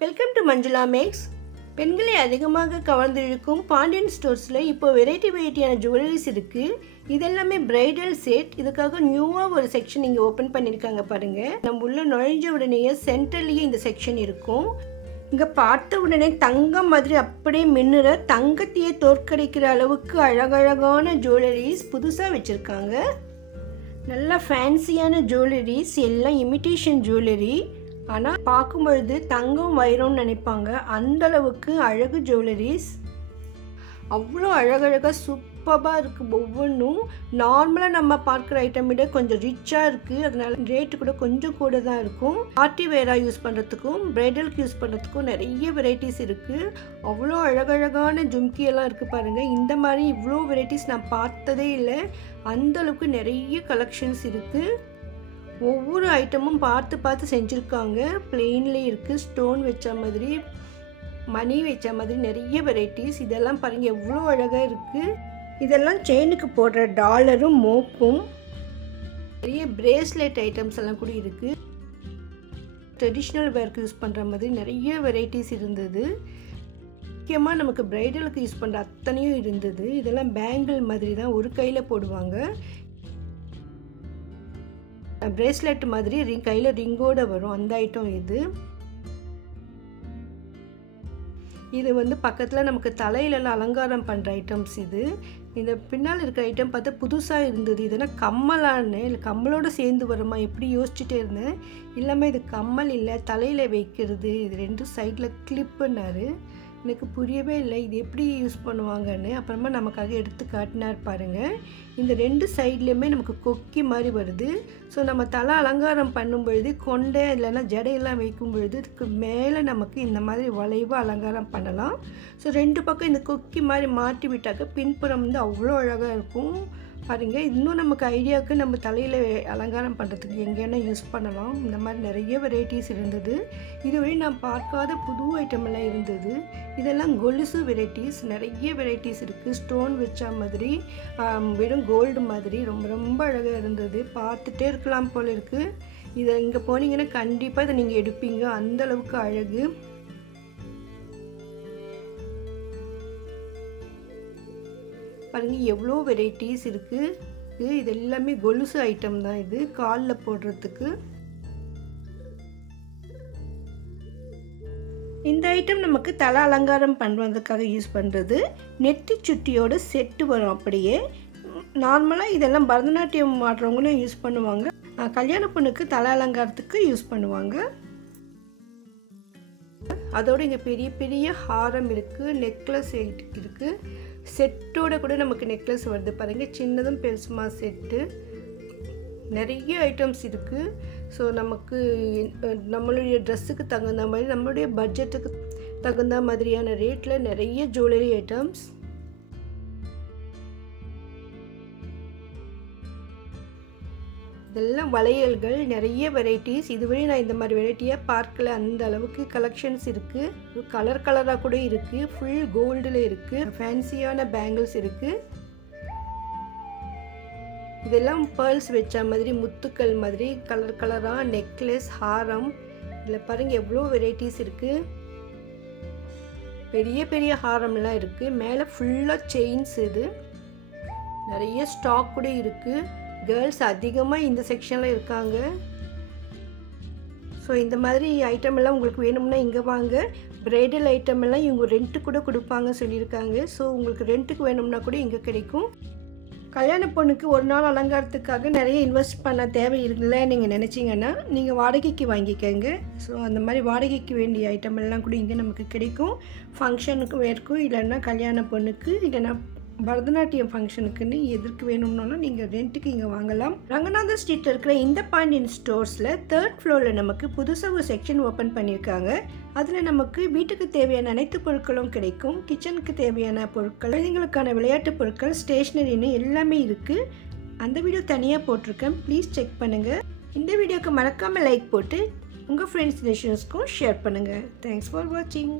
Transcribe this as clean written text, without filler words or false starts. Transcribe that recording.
Welcome to Manjula maths. பெண்களை அதிகமாக கவர்ந்திருக்கும் பாண்டியன் ஸ்டோர்ஸில் இப்போ வெரைட்டியான ஜுவல்லரிஸ் இருக்குது. இதெல்லாமே பிரைடல் செட். இதுக்காக நியூவாக ஒரு செக்ஷன் இங்கே ஓப்பன் பண்ணியிருக்காங்க பாருங்கள். நம்ம உள்ள நுழைஞ்ச உடனேயே சென்டர்லேயே இந்த செக்ஷன் இருக்கும். இங்கே பார்த்த உடனே தங்கம் மாதிரி அப்படியே மின்னுற, தங்கத்தையே தோற்கடிக்கிற அளவுக்கு அழகழகான ஜுவல்லரிஸ் புதுசாக வச்சுருக்காங்க. நல்லா ஃபேன்சியான ஜுவல்லரிஸ், எல்லாம் இமிட்டேஷன் ஜுவல்லரி. ஆனால் பார்க்கும்பொழுது தங்கம் வைரம்னு நினைப்பாங்க, அந்தளவுக்கு அழகு ஜுவல்லரிஸ். அவ்வளோ அழகழகாக சூப்பராக இருக்குது. ஒவ்வொன்றும் நார்மலாக நம்ம பார்க்குற ஐட்டம் விட கொஞ்சம் ரிச்சாக இருக்குது. அதனால ரேட்டு கூட கொஞ்சம் கூட தான் இருக்கும். பார்ட்டி வேராக யூஸ் பண்ணுறதுக்கும் பிரைடலுக்கு யூஸ் பண்ணுறதுக்கும் நிறைய வெரைட்டிஸ் இருக்குது. அவ்வளோ அழகழகான ஜும்கியெல்லாம் இருக்குது பாருங்கள். இந்த மாதிரி இவ்வளோ வெரைட்டிஸ் நான் பார்த்ததே இல்லை. அந்தளவுக்கு நிறைய கலெக்ஷன்ஸ் இருக்குது. ஒவ்வொரு ஐட்டமும் பார்த்து செஞ்சுருக்காங்க. பிளெயின்லேயே இருக்குது, ஸ்டோன் வச்ச மாதிரி, மணி வச்ச மாதிரி நிறைய வெரைட்டிஸ். இதெல்லாம் பாருங்கள் எவ்வளோ அழகாக இருக்குது. இதெல்லாம் செயினுக்கு போடுற டாலரும் மோப்பும். நிறைய பிரேஸ்லெட் ஐட்டம்ஸ் எல்லாம் கூட இருக்குது. ட்ரெடிஷ்னல் வேர்க்கு யூஸ் பண்ணுற மாதிரி நிறைய வெரைட்டிஸ் இருந்தது. முக்கியமாக நமக்கு பிரைடலுக்கு யூஸ் பண்ணுற அத்தனையும் இருந்தது. இதெல்லாம் பேங்கிள் மாதிரி தான், ஒரு கையில் போடுவாங்க. பிரேஸ்லெட் மாதிரி கையில் ரிங்கோட வரும், அந்த ஐட்டம் இது. இது வந்து பக்கத்தில் நமக்கு தலையிலலாம் அலங்காரம் பண்ணுற ஐட்டம்ஸ். இது இந்த பின்னால் இருக்கிற ஐட்டம் பார்த்தா புதுசாக இருந்தது. இதெல்லாம் கம்மலான்னு, இல்லை கம்மலோடு சேர்ந்து வருமா எப்படி யோசிச்சுட்டே இருந்தேன். இல்லாமல் இது கம்மல் இல்லை, தலையில் வைக்கிறது. இது ரெண்டும் சைடில் கிளிப்புன்னாரு. எனக்கு புரியவே இல்லை இது எப்படி யூஸ் பண்ணுவாங்கன்னு. அப்புறமா நமக்காக எடுத்து காட்டினார் பாருங்கள். இந்த ரெண்டு சைட்லேயுமே நமக்கு கொக்கி மாதிரி வருது. ஸோ நம்ம தலை அலங்காரம் பண்ணும்பொழுது, கொண்டை இல்லைன்னா ஜடையெல்லாம் வைக்கும் பொழுது இதுக்கு மேலே நமக்கு இந்த மாதிரி வளைவாக அலங்காரம் பண்ணலாம். ஸோ ரெண்டு பக்கம் இந்த கொக்கி மாதிரி மாட்டி விட்டாக்க பின்புறம் வந்து அவ்வளோ அழகாக இருக்கும் பாருங்கள். இன்னும் நமக்கு ஐடியாவுக்கு நம்ம தலையில் அலங்காரம் பண்ணுறதுக்கு எங்கேனா யூஸ் பண்ணலாம். இந்த மாதிரி நிறைய வெரைட்டிஸ் இருந்தது. இதுவரை நான் பார்க்காத புது ஐட்டமெல்லாம் இருந்தது. இதெல்லாம் கொலுசு வெரைட்டிஸ், நிறைய வெரைட்டிஸ் இருக்குது. ஸ்டோன் வச்ச மாதிரி, வெறும் கோல்டு மாதிரி ரொம்ப அழகாக இருந்தது. பார்த்துட்டே இருக்கலாம் போல் இருக்குது. இதை இங்கே போனீங்கன்னா கண்டிப்பாக இதை நீங்கள் எடுப்பீங்க, அந்தளவுக்கு அழகு. பாருங்கள் எவ்வளோ வெரைட்டிஸ் இருக்குது. இது எல்லாமே கொலுசு ஐட்டம் தான். இது காலில் போடுறதுக்கு. இந்த ஐட்டம் நமக்கு தலை அலங்காரம் பண்ணுறதுக்காக யூஸ் பண்ணுறது. நெத்தி சுட்டியோட செட்டு வரும். அப்படியே நார்மலாக இதெல்லாம் பரதநாட்டியம் ஆடுறவங்களும் யூஸ் பண்ணுவாங்க. கல்யாண பொண்ணுக்கு தலை அலங்காரத்துக்கு யூஸ் பண்ணுவாங்க. அதோடு இங்கே பெரிய ஹாரம் இருக்குது, நெக்லஸ் இருக்குது. செட்டோட கூட நமக்கு நெக்லஸ் வருது பாருங்கள், சின்னதும் பெருசுமா செட்டு. நிறைய ஐட்டம்ஸ் இருக்குது. ஸோ நமக்கு நம்மளுடைய ட்ரெஸ்ஸுக்கு தகுந்த மாதிரி, நம்மளுடைய பட்ஜெட்டுக்கு தகுந்த மாதிரியான ரேட்டில் நிறைய ஜுவல்லரி ஐட்டம்ஸ். இதெல்லாம் வளையல்கள், நிறைய வெரைட்டிஸ். இதுவரை நான் இந்த மாதிரி வெரைட்டியாக பார்க்கல. அந்த அளவுக்கு கலெக்ஷன்ஸ் இருக்குது. கலராக கூட இருக்குது. ஃபுல் கோல்டில் இருக்குது. ஃபேன்சியான பேங்கிள்ஸ் இருக்குது. இதெல்லாம் பேர்ல்ஸ் வச்ச மாதிரி, முத்துக்கள் மாதிரி கலராக நெக்லஸ், ஹாரம். இதில் பாருங்கள் எவ்வளோ வெரைட்டிஸ் இருக்குது. பெரிய ஹாரம்லாம் இருக்குது. மேலே ஃபுல்லாக செயின்ஸ். இது நிறைய ஸ்டாக் கூட இருக்குது. கேர்ள்ஸ் அதிகமாக இந்த செக்ஷனில் இருக்காங்க. ஸோ இந்த மாதிரி ஐட்டம் எல்லாம் உங்களுக்கு வேணும்னா இங்கே வாங்க. பிரைடல் ஐட்டம் எல்லாம் இவங்க ரெண்ட்டு கூட கொடுப்பாங்க சொல்லியிருக்காங்க. ஸோ உங்களுக்கு ரெண்ட்டுக்கு வேணும்னா கூட இங்கே கிடைக்கும். கல்யாண பொண்ணுக்கு ஒரு நாள் அலங்காரத்துக்காக நிறைய இன்வெஸ்ட் பண்ண தேவை இல்லை நீங்கள் நினச்சிங்கன்னா நீங்கள் வாடகைக்கு வாங்கிக்கோங்க. ஸோ அந்த மாதிரி வாடகைக்கு வேண்டிய ஐட்டம் எல்லாம் கூட இங்கே நமக்கு கிடைக்கும். ஃபங்க்ஷனுக்கு வேறுக்கும், இல்லைன்னா கல்யாண பொண்ணுக்கு, இல்லைன்னா பரதநாட்டியம் ஃபங்க்ஷனுக்குன்னு எதற்கு வேணும்னாலும் நீங்கள் ரெண்ட்டுக்கு இங்கே வாங்கலாம். ரங்கநாதர் ஸ்ட்ரீட்டில் இருக்கிற இந்த பாண்டியன் ஸ்டோர்ஸில் 3rd ஃப்ளோரில் நமக்கு புதுசாக ஒரு செக்ஷன் ஓப்பன் பண்ணியிருக்காங்க. அதில் நமக்கு வீட்டுக்கு தேவையான அனைத்து பொருட்களும் கிடைக்கும். கிச்சனுக்கு தேவையான பொருட்கள், குழந்தைங்களுக்கான விளையாட்டு பொருட்கள், ஸ்டேஷ்னரின்னு எல்லாமே இருக்குது. அந்த வீடியோ தனியாக போட்டிருக்கேன், ப்ளீஸ் செக் பண்ணுங்கள். இந்த வீடியோக்கு மறக்காமல் லைக் போட்டு உங்கள் ஃப்ரெண்ட்ஸ் ரிலேஷன்ஸ்க்கும் ஷேர் பண்ணுங்கள். தேங்க்ஸ் ஃபார் வாட்சிங்.